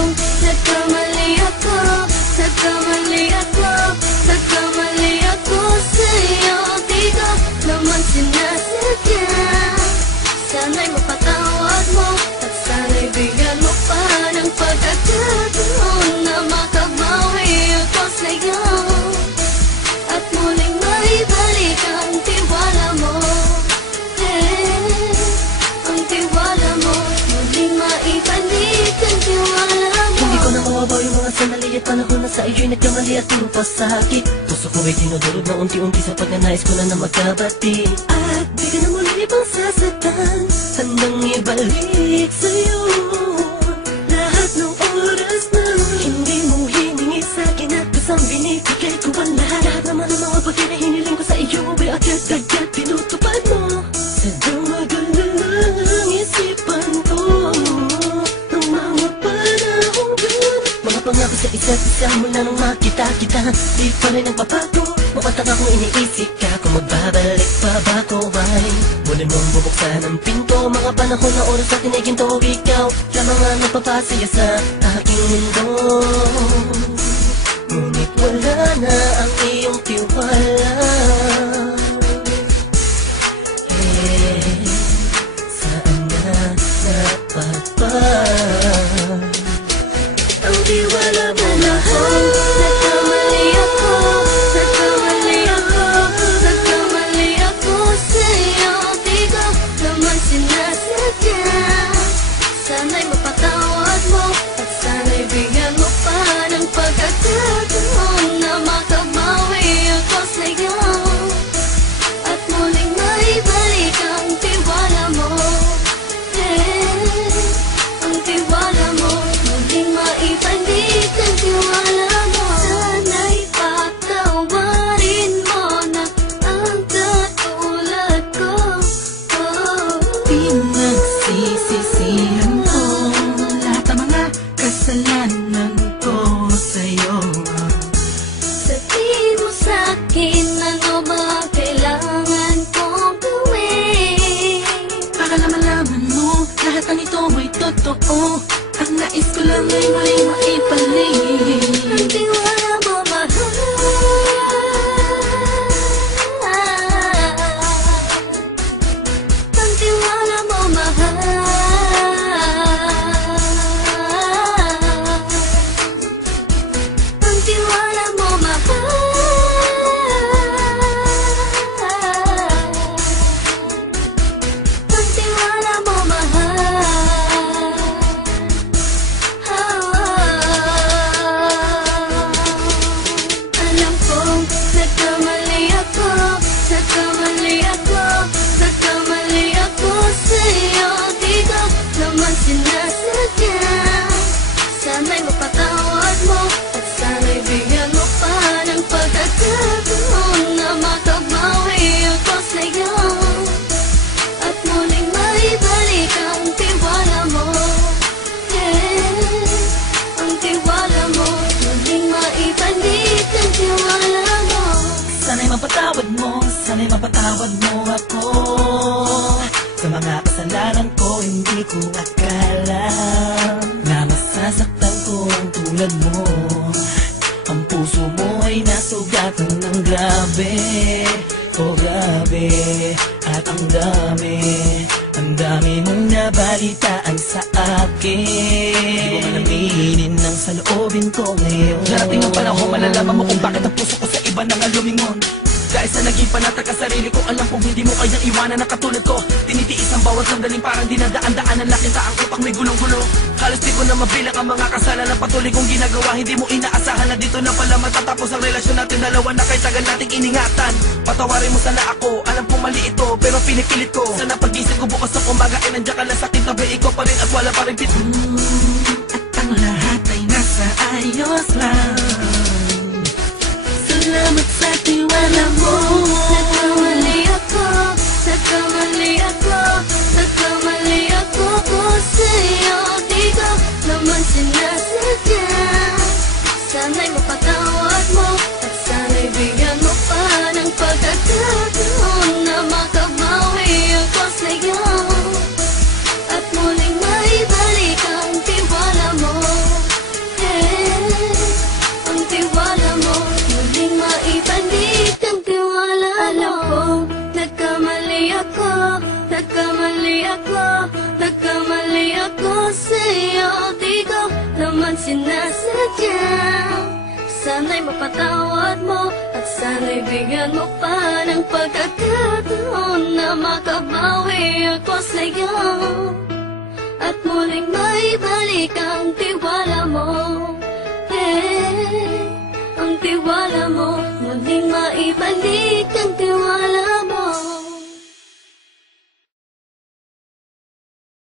kong nagkamali ako, nagkamali ako, nagkamali ako sa'yo. Di ko naman sinasadya. Sana'y mapatawad mo at sana'y bigyan mo pa ng pagkakataon na makabawi ako sa'yo at muling maibalik ang tiwala mo. Ang tiwala mo, muling maibalik ang tiwala mo. Hindi ko na mawabaw yung mga sandali at panahon na sa iyo'y nagkamali at pinupasakit. Puso ko ay tinudulog na unti-unti sa pagnanais ko na magkabati. At di ka na muli pang sasaktan, handang ibalik sa'yo lahat ng oras na hindi mo hiningi sa'kin at kasang binibigay ko ang lahat. Naman ang mga bagay na hiniling ko sa iyo ay agad-agad tinutupad mo. Sadyang magalang ang isipan ko ng mga panahong yun. Mga pangako sa isa't isa mula nung makita kita, di pa rin nagbabago. Mapataka kung iniisip ka kung magbabalik pa ba ko ay muli mong bubuksan ang pinto. Mga panahon na oras natin ay ginto. Ikaw lamang ang nagpapasaya sa aking mundo. Ngunit wala na ang iyong tiwala. Saan na napapa ang tiwala mo mahal? Nagkamali ako, nagkamali ako, nagkamali ako sa'yo. Di ko naman sinasadya. Sana'y mapatawad mo at sana'y bigyan mo pa ng pagkakataon na makabawi ako sa'yo at muling maibalik ang tiwala mo. Ang tiwala mo, muling maibalik ang tiwala mo. Sana'y patawarin mo na ang katulad ko. Pinagsisisihan ko lahat ng mga kasalanan ko sa'yo. Sabihin mo sa'kin ano ba kailangan kong gawin Para na malaman mo lahat ng ito ay totoo. Ang nais ko lang ay muling maibalik ang tiwala mo mahal. Ang tiwala mo mahal. Ang tiwala mo mahal. Ang tiwala mo mahal. Alam kong nagkamali ako, nagkamali ako, nagkamali ako sa'yo. Di ko naman sinasadya. Sana'y mapatawad mo at sana'y bigyan mo pa ng pagkakataon na makabawi ako sa'yo at muling maibalik ang tiwala mo. Ang tiwala mo, muling maibalik ang tiwala mo. Sana'y mapatawad mo, sana'y mapatawad mo ako sa mga kasalanan ko. Hindi ko akala na masasaktan ko ang tulad mo. Ang puso mo ay nasugatan ng grabe, oh grabe. At ang dami mong nabalitaan sa akin. Di mo man aminin ang saloobin ko ngayon. Darating ang panahon, malalaman mo kung bakit ang puso ko sa iba nang alumingon. Dahil sa naging panatag ka sarili ko, alam kong hindi mo kayang iwanan na katulad ko. Tinitiis ang bawat sandaling parang dinadaan-daan ang lakita ang upang may gulong-gulo. Halos di ko na mabilang ang mga kasalanan patuloy kong ginagawa. Hindi mo inaasahan na dito na pala matatapos ang relasyon natin dalawa na kahit tagal nating iningatan. Patawarin mo sana ako, alam kong mali ito pero pinipilit ko. Sana pag-isip ko bukas ng umaga ay nandiyan ka lang sa aking tabi. Ikaw pa rin at wala pa rin At ang lahat ay nasa ayos lang. Salamat sa tiwala mo. Nagkamali ako, nagkamali ako, nagkamali ako sa'yo. Di ko naman sinasadya. Sana'y mapatawad mo at sana'y bigyan mo pa ng pagkakataon na makabawi ako sa'yo at muling maibalik ang tiwala. ako, nagkamali ako sa'yo. Di ko naman sinasadya. Sana'y mapatawad mo at sana'y bigyan mo pa ng pagkakataon na makabawi ako sa'yo at muling maibalik ang tiwala mo. Ang tiwala mo, muling maibalik ang tiwala